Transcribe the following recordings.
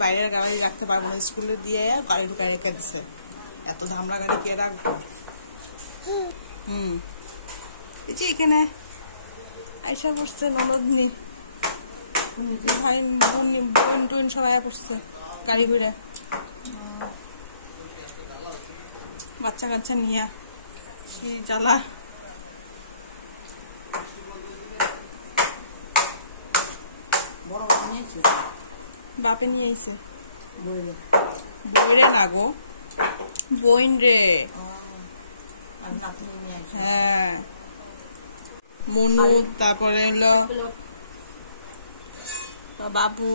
বাইরের গাড়ি রাখতে পারবো না, স্কুলে দিয়ে গাড়ি ঢুকে রেখে দিচ্ছে। এত ধামড়া গাড়ি কে রাখবো? এই যে এখানে আইসা পড়ছে ননদনি, ভাই বোন টোন সবাই পড়ছে গাড়ি ঘুরে, বাচ্চা কাচ্চা নিয়ে সেই জ্বালা। বাপে নিয়ে আইছে বইরে না গো, বইন রে। হ্যাঁ মনু, তারপরে হলো বাবু।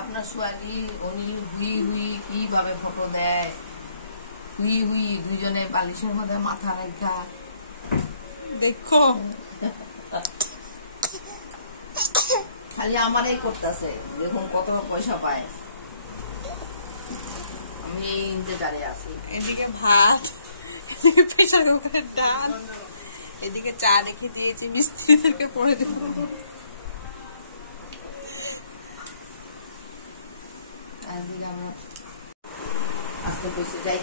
আপনার ছোৱালী অনিল হুই হুই কিভাবে ফটো দেয়, হুই হুই দুজনে বালিশের মধ্যে মাথা রেখা দেখো, খালি আমারই করতেছে। দেখুন কত পয়সা পায়, আমি এই ইন্তজারে আছি। এদিকে ভাত, এদিকে প্রেসার কুকারের ডাল, এদিকে চা রেখে দিয়েছি, মিস্ত্রিদেরকে পরে দেবো। আজকে বসে যাই,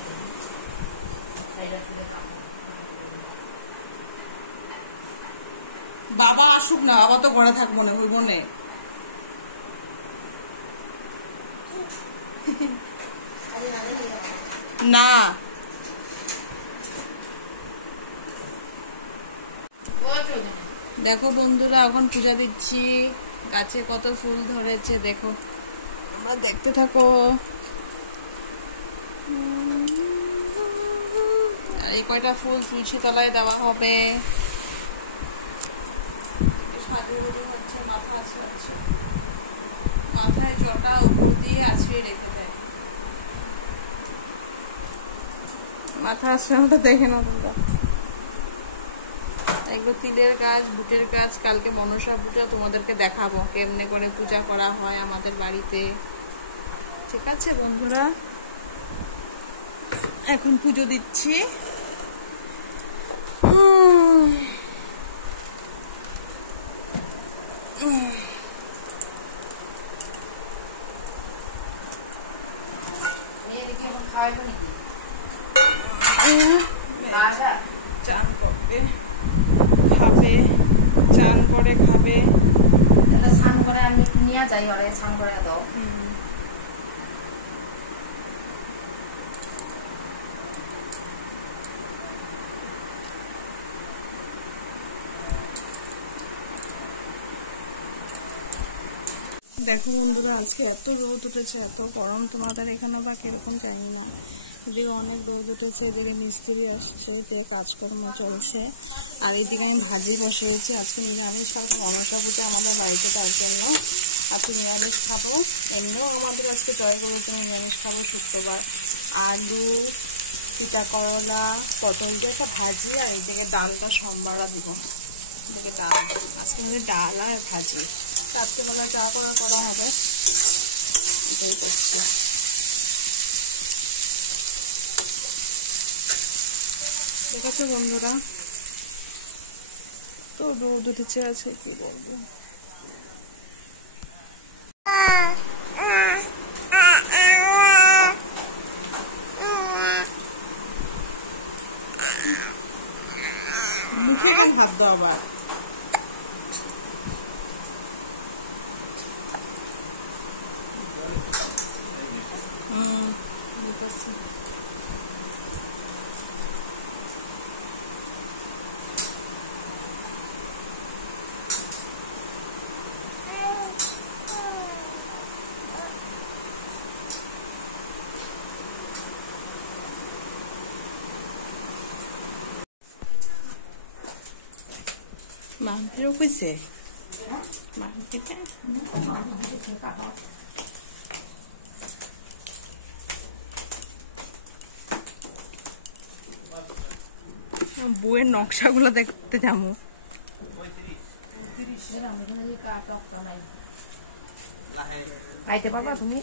বাবা আসুক না, বাবা তো ঘরে থাকবো না, হইব না। না দেখো বন্ধুরা, এখন পূজা দিচ্ছি, গাছে কত ফুল ধরেছে দেখো, তোমরা দেখতে থাকো। আর এই কয়টা ফুল তুলসী তলায় দেওয়া হবে। মাথায় জটা উপর দিয়ে আছড়ে রেখে দেয়, মাথা আছড়ানোটা দেখে না তোমরা। এগুলো তিলের গাছ, বুটের গাছ, কালকে মনসা পূজা তোমাদেরকে দেখাবো কেমনে করে পূজা করা হয় আমাদের বাড়িতে। ঠিক আছে বন্ধুরা, এখন পুজো দিচ্ছি। চান করবে, খাবে, চান করে খাবে। স্নান করে আমি একটু নিয়ে যাই, ওরা স্নান করে দাও। দেখো বন্ধুরা, আজকে এত রোদ উঠেছে, এত গরম, তোমাদের এখানে বা কিরকম জানি না। এদিকে অনেক রোদ উঠেছে, এদিকে মিস্ত্রি আসছে, এদিকে কাজকর্ম চলছে, আর এদিকে আমি ভাজি বসিয়েছি। আজকে নিরামিষ খাবো, মনসা পুজো আমাদের বাড়িতে, তার জন্য আজকে নিরামিষ খাবো। এমনিও আমাদের আজকে জয়গুলোর জন্য নিরামিষ খাবো শুক্রবার। আলু, পিতা করলা, পটল দিয়ে একটা ভাজি, আর এদিকে ডালটা সোমবারা দিব। এদিকে ডাল, আজকে ডাল আর ভাজি। রাত্রেবেলা চা করা হবে, এটাই করছি। ঠিক আছে বন্ধুরা, তো রোদ উঠেছে আছে, কি বলবো। মুখে হাত দাও আবার। মাংসেও কইছে মাংসটা বইয়ের নকশাগুলো দেখতে যাবো। খাইতে পারবা তুমি?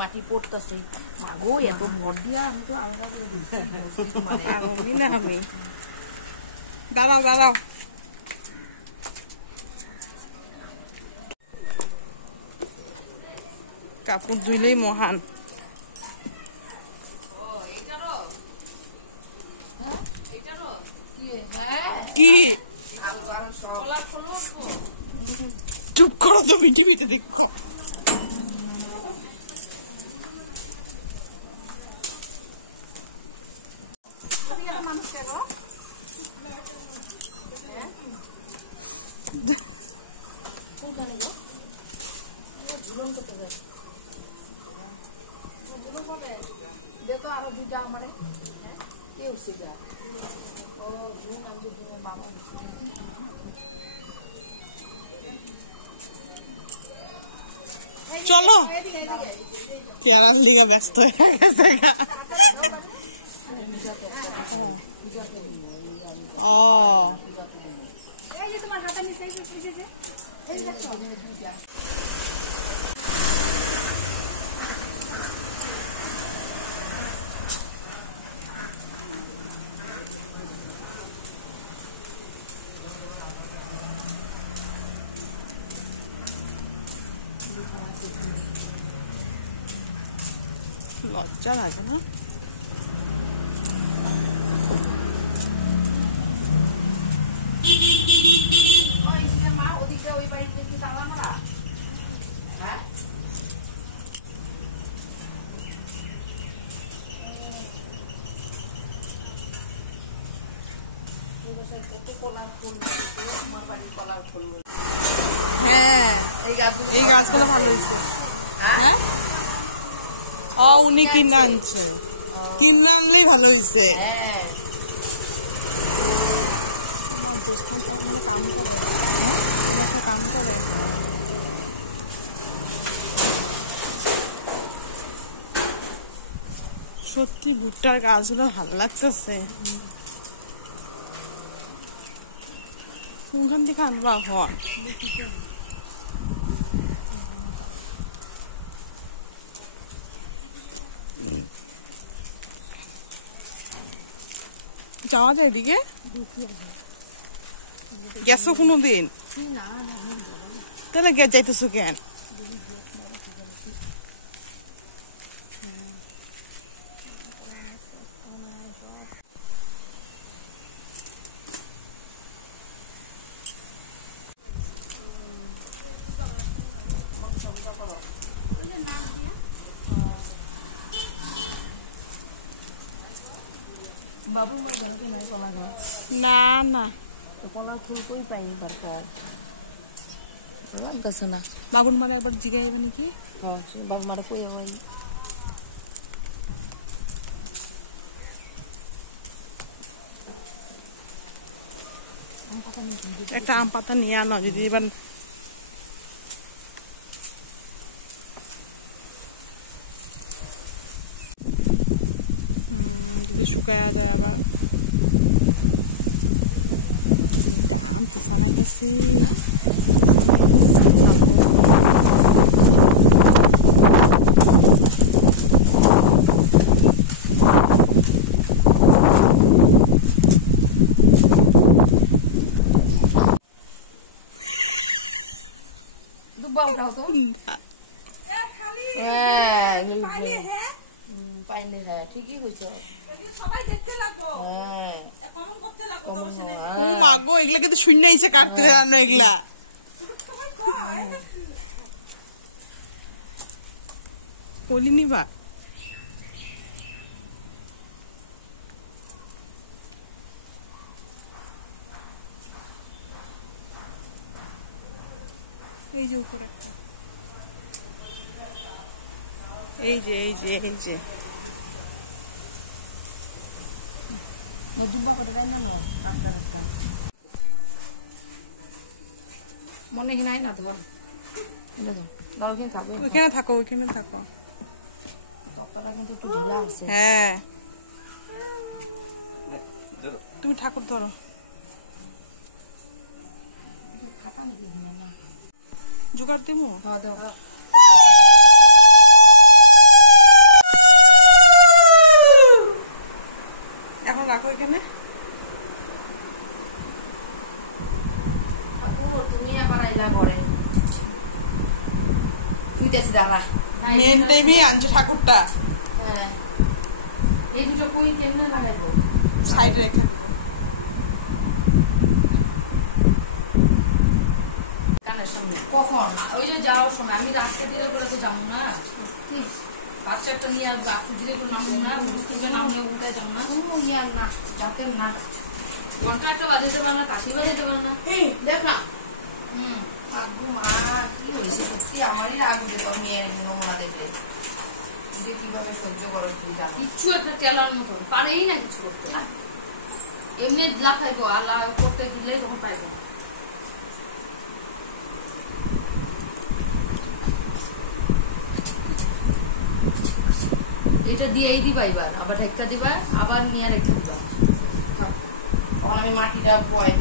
মাটি পড়তেছে মাগো, এত ভর দিয়া আমি তো আলাদা করে দিচ্ছি না। আমি দাঁড়াও দাঁড়াও, কাপড় ধুইলেই মহান। কি চুপ করো তো, মিটি মিটি দেখো। দেখো আরো দুইটা আমারে কেউ সিগা ও জুন আমি জুন বাবা চলো, পেয়ারার লিগে ব্যস্ত হয়ে গেছে। ও তোমার হাতে নিচে লজ্জা লাগে না? মা ওদিকে ওই বাড়িতে কি তালা মারা? হ্যাঁ কত কলার ফুল, তোমার বাড়ির কলার ফুল। হ্যাঁ, এই গাছগুলো ভালো হয়েছে। হ্যাঁ, ও উনি কিনে আনছে, কিনে আনলেই ভালো হয়েছে। হ্যাঁ সত্যি ভুট্টার গাছগুলো ভালো লাগতেছে। কোনখান থেকে আনবা হয়? যাওয়া যায় এদিকে? গেছো কোনোদিন? তাহলে যাইতেছো কেন? বাবু মা গেলে নাই কলা গাছ? না না, তো কলার ফুল কই পাই এবার কল লাগতেছে না। বাবুর মারা একবার জিগে যাবে নাকি? হ্যাঁ বাবু মারা কই ওই একটা আম পাতা নিয়ে আনো যদি এবার। শুকায়া যায় আবার। আম কোথায় গেছে? দুব্বা উঠাও তো। পাইলে হ্যাঁ ঠিকই কইছ। হ্যাঁ মাগো, এগুলা কিন্তু শূন্য আইসে কাটতে জানো এগুলা। কলি নিবা? এই যে উপরে, এই যে এই যে এই যে মনে কি নাই না ধর ওইখানে থাকো, ওইখানে থাকো, ওইখানে থাকো। ততটা কিন্তু একটু ঢিলা আছে। হ্যাঁ তুমি ঠাকুর ধরো। জোগাড় দিমু এখন রাখো এখানে। তুমি আবার আইলা ঘরে তুইতেছি দাঁড়া মেন টাইমে আনছে ঠাকুরটা। হ্যাঁ এই দুটো কই কেমনে লাগাইবো সাইড রেখে কানের সামনে কখন ওই যে যাওয়ার সময় আমি রাস্তা দিয়ে করে তো যাবো না বাচ্চা একটা নিয়ে আসবো আপনি ধীরে করে নামবো না বুঝতে নামিয়ে উঠে যাবো না কোনো ইয়ার না যাতেন না ঘন্টা একটা বাজে দেবে না কাশি বাজে দেবে না দেখ না মা কি হয়েছে সত্যি আমারই রাগ উঠে তোর মেয়ের নমুনা দেখলে কিভাবে সহ্য করো তুই জানো কিচ্ছু একটা টেলার মতন পারেই না কিছু করতে এমনি লাফাইবো আল্লাহ করতে দিলেই তখন পাইবো এটা দিয়েই দিবা এবার আবার ঢেকটা দিবা আবার নিয়ে রেখে দিবা তখন আমি মাটিটা বয়